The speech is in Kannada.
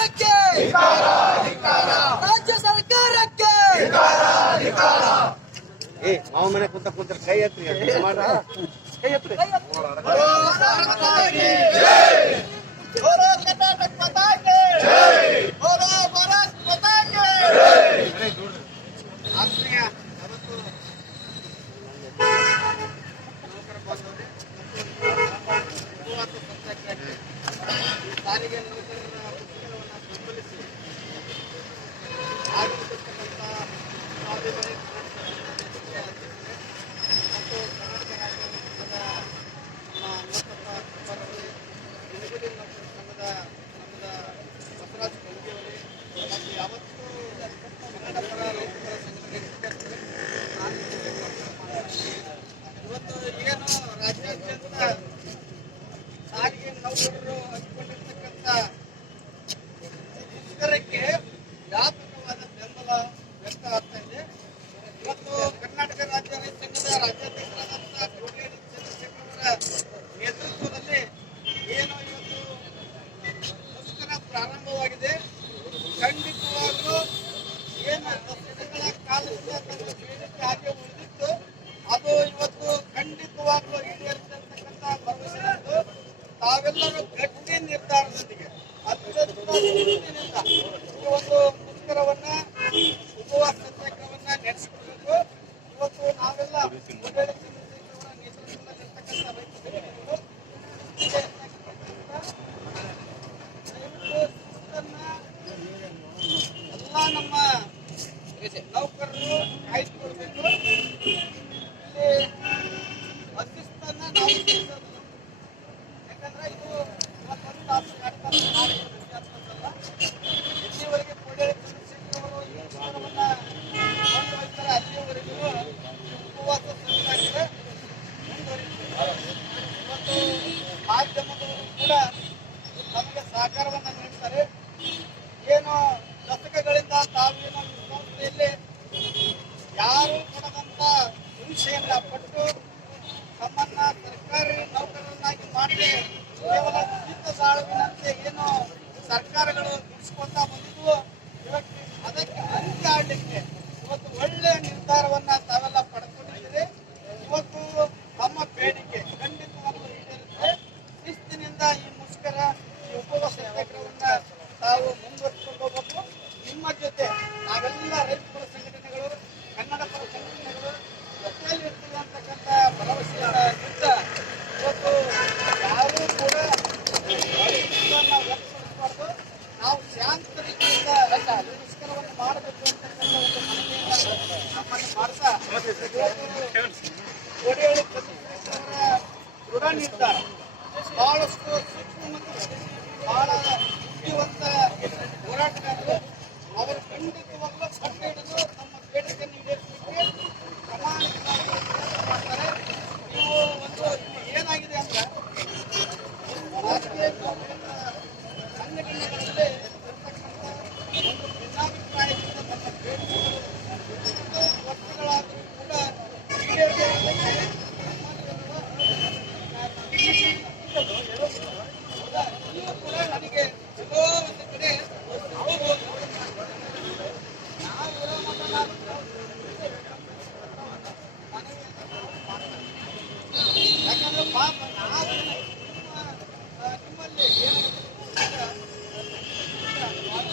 ಸರ್ಕಾರಕ್ಕೆ ರಾಜ್ಯ ಸರ್ಕಾರಕ್ಕೆ ನಾವು ಮನೆ ಕುಂತ ಕೈ ಎತ್ರಿ ಮಾಡ್ರ ಕೈ ಎತ್ರಿ ಕರ್ನಾಟಕ ಪತಾಕೆ ಭಾರತ್ ಪತಾಕೆ ಆತ್ಮೀಯ ಸಾರಿಗೆ ನೌಕರರ ಪುಸ್ತಕವನ್ನು ಬೆಂಬಲಿಸಿ ಆಗಿರತಕ್ಕಂಥ ಸ್ವಾಭಿಮಾನಿ ಮತ್ತು ಕರ್ನಾಟಕ ರಾಜ್ಯ ಸಂಘದ ಅನ್ನಪ್ಪ ಕುಮಾರವರೇ, ನಿಲುಗಡೆ ನೌಕರ ಸಂಘದ ಬಸವರಾಜ ಗಂಜಿಯವರೇ ಮತ್ತು ಯಾವತ್ತೂ ಕನ್ನಡ ಪರ ರೈತರ ಸಂಘಟನೆ ಇವತ್ತು ಏನು ರಾಜ್ಯಾದ್ಯಂತ ಸಾರಿಗೆ ನೌಕರರು ಹಂಚಿಕೊಂಡಿರ್ತಕ್ಕಂಥ ಮುಷ್ಕರಕ್ಕೆ ವ್ಯಾಪಕವಾದ ಬೆಂಬಲ ವ್ಯಕ್ತ ಆಗ್ತಾ ಇದೆ. ಇವತ್ತು ಕರ್ನಾಟಕ ರಾಜ್ಯ ರೈತ ಸಂಘದ ರಾಜ್ಯಾಧ್ಯಕ್ಷರಾದಂಥ ಕೋಟೇರಿ ಚಂದ್ರಶೇಖರ್ ಅವರ ನೇತೃತ್ವದಲ್ಲಿ ಏನು ಇವತ್ತು ಮುಷ್ಕರ ಪ್ರಾರಂಭವಾಗಿದೆ. ಖಂಡಿತವಾಗಲೂ ಏನು ದಶಕಗಳ ಕಾಲದಿಂದ ತಮ್ಮ ಬೇಡಿಕೆ ಹಾಗೆ ಉಳಿದಿತ್ತು, ಅದು ಇವತ್ತು ಖಂಡಿತವಾಗ್ಲೂ ಈಡೇರಿಸಿರ್ತಕ್ಕಂಥ ಭರವಸೆಯಿದ್ದು ತಾವೆಲ್ಲರೂ ಗಟ್ಟಿ ನಿರ್ಧಾರದೊಂದಿಗೆ ಅತ್ಯಂತ ಶಿಸ್ತಿನಿಂದ ಈ ಒಂದು ಮುಷ್ಕರವನ್ನ ಉಪವಾಸ ಸತ್ಯಾಗ್ರಹವನ್ನ ನಡೆಸಿಕೊಳ್ಬೇಕು. ಇವತ್ತು ನಾವೆಲ್ಲ ಕೋಟೇರಿ ಚಂದ್ರಶೇಖರ್ ಅವರ ನೇತೃತ್ವದಲ್ಲಿರ್ತಕ್ಕಂಥ ರೈತ ಸಂಘಟನೆಗಳು ಎಲ್ಲ ನಮ್ಮ ನೌಕರರು ಕಾಯ್ದುಕೊಳ್ಬೇಕು. ಇಲ್ಲಿ ಅಶಿಸ್ತನ್ನ ನಾವು ತಿಳಿಸೋದಿಲ್ಲ. ಯಾಕಂದ್ರೆ ಇದು ಇವತ್ತೊಂದು ತಾಸು ನಾಟಕ ನಾಳೆ ವಿದ್ಯಾರ್ಥಿಗಳಲ್ಲ. ಎಲ್ಲಿವರೆಗೆ ಕೋಟೇರಿ ಚಂದ್ರಶೇಖರ್ ಅವರು ಈ ವಿಚಾರವನ್ನ ಮುಂದುವರಿಸ್ತಾರೆ ಅಲ್ಲಿಯವರೆಗೂ ಉಪವಾಸ ಸತ್ಯಾಗ್ರಹ ಮುಂದುವರಿಯುತ್ತದೆ. ಇವತ್ತು ಮಾಧ್ಯಮದವರು ಕೂಡ ನಮಗೆ ಸಹಕಾರವನ್ನು ನೀಡ್ತಾರೆ. ಏನು ದಶಕಗಳಿಂದ ತಾವೇನೋ ಈ ಸಂಸ್ಥೆಯಲ್ಲಿ ಯಾರು ಕೊಡದಂತ ಹಿಂಸೆಯನ್ನ ಪಟ್ಟು ತಮ್ಮನ್ನ ಸರ್ಕಾರಿ ನೌಕರರನ್ನಾಗಿ ಮಾಡಿ ಕೇವಲ ಜೀತ ಸಾಳುವಿನಂತೆ ಏನು ಸರ್ಕಾರಗಳು ದುಡಿಸ್ಕೊತಾ ಬಂದಿದ್ವು, ಇವತ್ತು ಅದಕ್ಕೆ ಅಂತ್ಯ ಆಡಲಿಕ್ಕೆ ಇವತ್ತು ಒಳ್ಳೆಯ ನಿರ್ಧಾರವನ್ನ ತಾವೆಲ್ಲ ಪಡ್ಕೊಂಡಿದ್ದೀರಿ. ಇವತ್ತು ತಮ್ಮ ಬೇಡಿಕೆ ಖಂಡಿತವಾಗ್ಲೂ ಈಡೇರುತ್ತೆ. ಶಿಸ್ತಿನಿಂದ ಈ ಮುಷ್ಕರ ಈ ಉಪವಾಸ ಸತ್ಯಾಗ್ರಹವನ್ನ ತಾವು ಮುಂದುವರಿಸಿಕೊಂಡು ಹೋಗಬೇಕು. ನಿಮ್ಮ ಜೊತೆ ನಾವೆಲ್ಲ ರೈತರ ಸಂಘಟನೆಗಳು, ಕನ್ನಡ ಪರ ಸಂಘಟನೆಗಳು ಜೊತೆಯಲ್ಲಿ ಇರ್ತೀವಿ ಅಂತಕ್ಕಂಥ ಭರವಸೆಯನ್ನ ಇದ್ದ ಇವತ್ತು ಯಾರೂ ಕೂಡ ವ್ಯಕ್ತಪಡಿಸಬಾರ್ದು. ನಾವು ಶಾಂತ